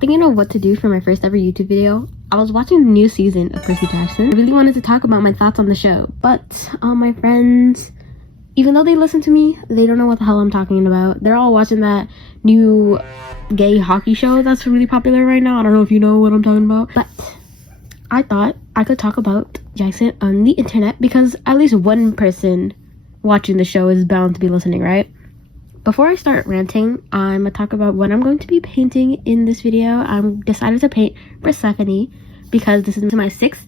thinking of what to do for my first ever YouTube video, I was watching the new season of Percy Jackson. I really wanted to talk about my thoughts on the show, but my friends, even though they listen to me, they don't know what the hell I'm talking about. They're all watching that new gay hockey show that's really popular right now. I don't know if you know what I'm talking about, but I thought I could talk about Jackson on the internet because at least one person watching the show is bound to be listening, right? Before I start ranting, I'm gonna talk about what I'm going to be painting in this video. I'm decided to paint Persephone because this is my 6th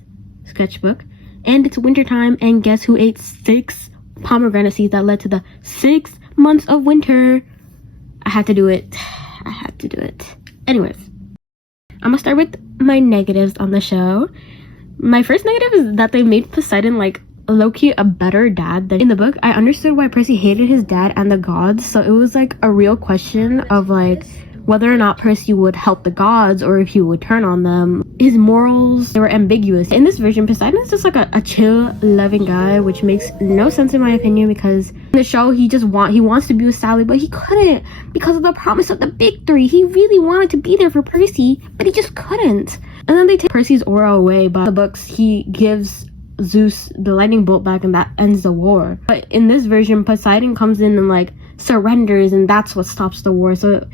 sketchbook and it's wintertime, and guess who ate 6 pomegranate seeds that led to the 6 months of winter? I had to do it. I had to do it. Anyways, I'm gonna start with my negatives on the show. My first negative is that they made Poseidon like low-key a better dad than in the book. I understood why Percy hated his dad and the gods, so it was like a real question of like whether or not Percy would help the gods or if he would turn on them. His morals, they were ambiguous. In this version, Poseidon is just like a chill, loving guy, which makes no sense in my opinion because in the show he wants to be with Sally, but he couldn't because of the promise of the big 3. He really wanted to be there for Percy, but he just couldn't. And then they take Percy's aura away, but in the books he gives Zeus the lightning bolt back and that ends the war. But in this version, Poseidon comes in and like surrenders, and that's what stops the war. So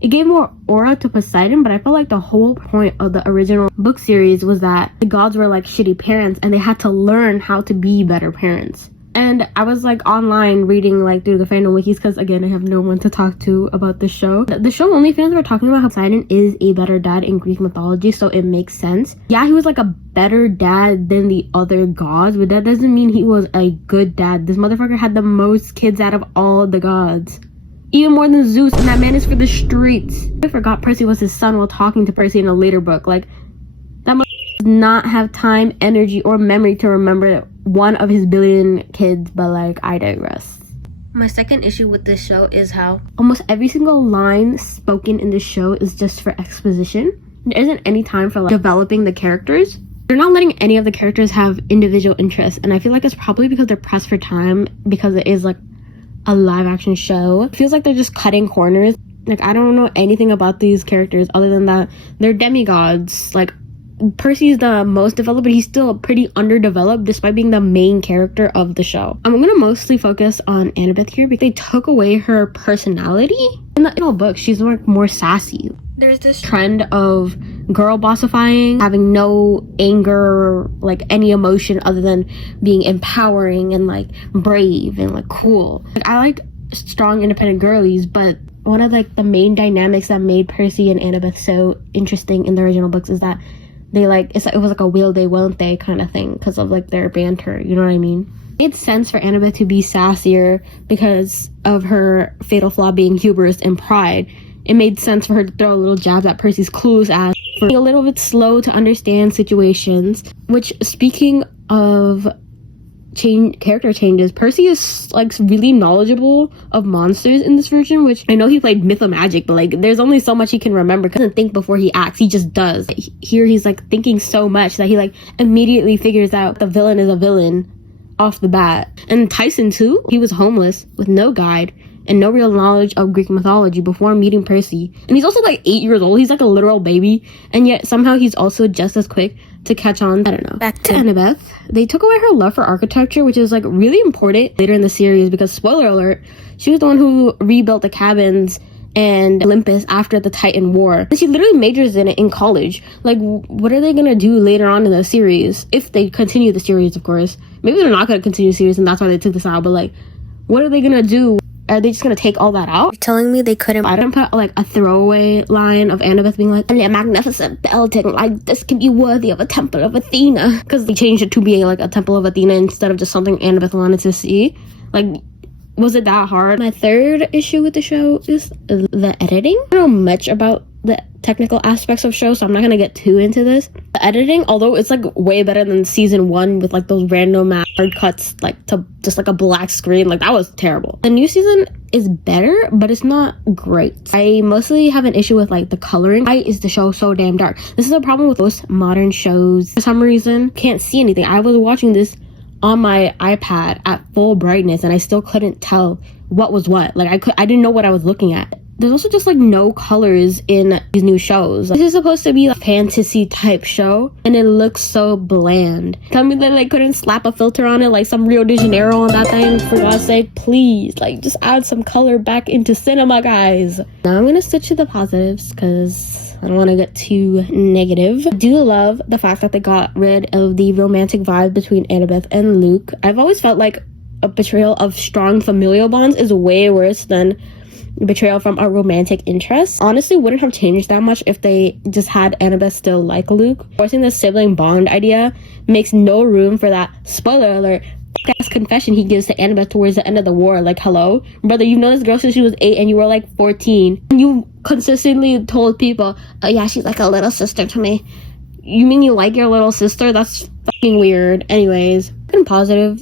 it gave more aura to Poseidon, but I felt like the whole point of the original book series was that the gods were like shitty parents and they had to learn how to be better parents. And I was like online reading like through the fandom wikis because again I have no one to talk to about the show. The show only fans were talking about how Poseidon is a better dad in Greek mythology, so it makes sense. Yeah, he was like a better dad than the other gods, but that doesn't mean he was a good dad. This motherfucker had the most kids out of all the gods, even more than Zeus, and that man is for the streets. I forgot Percy was his son while talking to Percy in a later book. Like, that motherfucker does not have time, energy, or memory to remember one of his billion kids, but like, I digress. My second issue with this show is how almost every single line spoken in this show is just for exposition. There isn't any time for like developing the characters. They're not letting any of the characters have individual interests, and I feel like it's probably because they're pressed for time because it is like a live action show. It feels like they're just cutting corners. Like, I don't know anything about these characters other than that they're demigods. Like, Percy's the most developed, but he's still pretty underdeveloped despite being the main character of the show. I'm gonna mostly focus on Annabeth here because they took away her personality. In the original book, she's more sassy. There's this trend of girl bossifying, having no anger, like any emotion other than being empowering and like brave and like cool. Like, I like strong independent girlies, but one of like the main dynamics that made Percy and Annabeth so interesting in the original books is that they like it was like a will they won't they kind of thing because of like their banter, you know what I mean? It made sense for Annabeth to be sassier because of her fatal flaw being hubris and pride. It made sense for her to throw a little jabs at Percy's clueless ass, for being a little bit slow to understand situations. Which, speaking of character changes, Percy is like really knowledgeable of monsters in this version, which I know he played Mythomagic, but like there's only so much he can remember. He doesn't think before he acts, he just does. Here he's like thinking so much that he like immediately figures out the villain is a villain off the bat. And Tyson too, he was homeless with no guide and no real knowledge of Greek mythology before meeting Percy. And he's also like 8 years old. He's like a literal baby. And yet somehow he's also just as quick to catch on. I don't know. Back to Annabeth. They took away her love for architecture, which is like really important later in the series because, spoiler alert, she was the one who rebuilt the cabins and Olympus after the Titan War. And she literally majors in it in college. Like, what are they gonna do later on in the series? If they continue the series, of course. Maybe they're not gonna continue the series and that's why they took this out, but like, what are they gonna do? Are they just gonna take all that out? You're telling me they couldn't? I don't put like a throwaway line of Annabeth being like, only a magnificent building like this can be worthy of a temple of Athena, because they changed it to being like a temple of Athena instead of just something Annabeth wanted to see. Like, was it that hard? My third issue with the show is the editing. I don't know much about the technical aspects of show, so I'm not gonna get too into this. The editing, although it's like way better than season 1 with like those random hard cuts like to just like a black screen, like that was terrible. The new season is better, but it's not great. I mostly have an issue with like the coloring. Why is the show so damn dark? This is a problem with most modern shows. For some reason, can't see anything. I was watching this on my iPad at full brightness and I still couldn't tell what was what. Like I didn't know what I was looking at. there's also just like no colors in these new shows. This is supposed to be a fantasy type show, and it looks so bland. Tell me that I couldn't slap a filter on it like some Rio de Janeiro on that thing. For God's sake, please, like, just add some color back into cinema, guys. Now I'm gonna switch to the positives because I don't want to get too negative. I do love the fact that they got rid of the romantic vibe between Annabeth and Luke. I've always felt like a betrayal of strong familial bonds is way worse than betrayal from a romantic interest. Honestly, wouldn't have changed that much if they just had Annabeth still like Luke. Forcing the sibling bond idea makes no room for that, spoiler alert, ass confession he gives to Annabeth towards the end of the war. Like, hello? Brother, you've known this girl since she was 8 and you were like 14. And you consistently told people, oh yeah, she's like a little sister to me. You mean you like your little sister? That's fucking weird. Anyways, and positive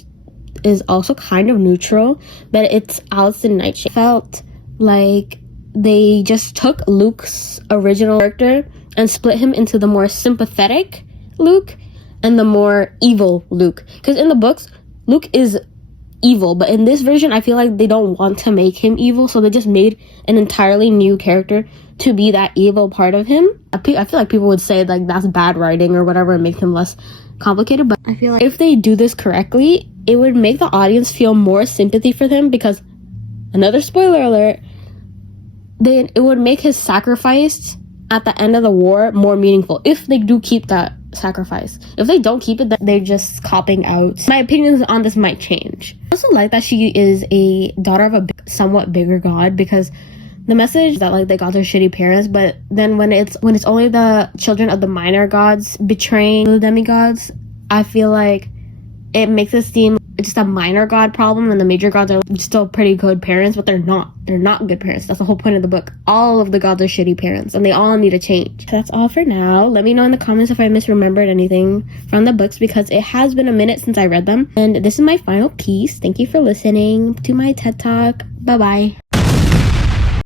is also kind of neutral, but it's Alison Nightshade. Felt like they just took Luke's original character and split him into the more sympathetic Luke and the more evil Luke. Because in the books, Luke is evil, but in this version, I feel like they don't want to make him evil, so they just made an entirely new character to be that evil part of him. I feel like people would say like that's bad writing or whatever and make him less complicated, but I feel like if they do this correctly, it would make the audience feel more sympathy for him because, another spoiler alert, it would make his sacrifice at the end of the war more meaningful if they do keep that sacrifice. If they don't keep it, then they're just copping out. My opinions on this might change. I also like that she is a daughter of a somewhat bigger god, because the message that like they got their shitty parents, but then when it's only the children of the minor gods betraying the demigods, I feel like it makes it seem just a minor god problem, and the major gods are still pretty good parents, but they're not good parents. That's the whole point of the book. All of the gods are shitty parents, and they all need to change. That's all for now. Let me know in the comments if I misremembered anything from the books, because it has been a minute since I read them. And this is my final piece. Thank you for listening to my TED Talk. Bye bye.